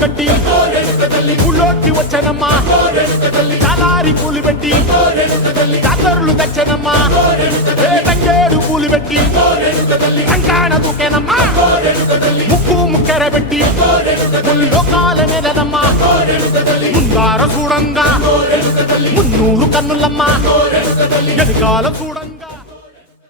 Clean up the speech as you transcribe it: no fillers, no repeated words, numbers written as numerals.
కట్టి ఊళ్ళోకి వచ్చనమ్మా చాలారి పూలు పెట్టి జాతరులు తెచ్చనమ్మా తంగేడు పూలు పెట్టి అంకాణ దూకేనమ్మా ముక్కు ముక్కెర పెట్టి ముల్లోకాల నెలనమ్మా ముందార చూడంగా మున్నూరు కన్నులమ్మా ఎనకాల చూడంగా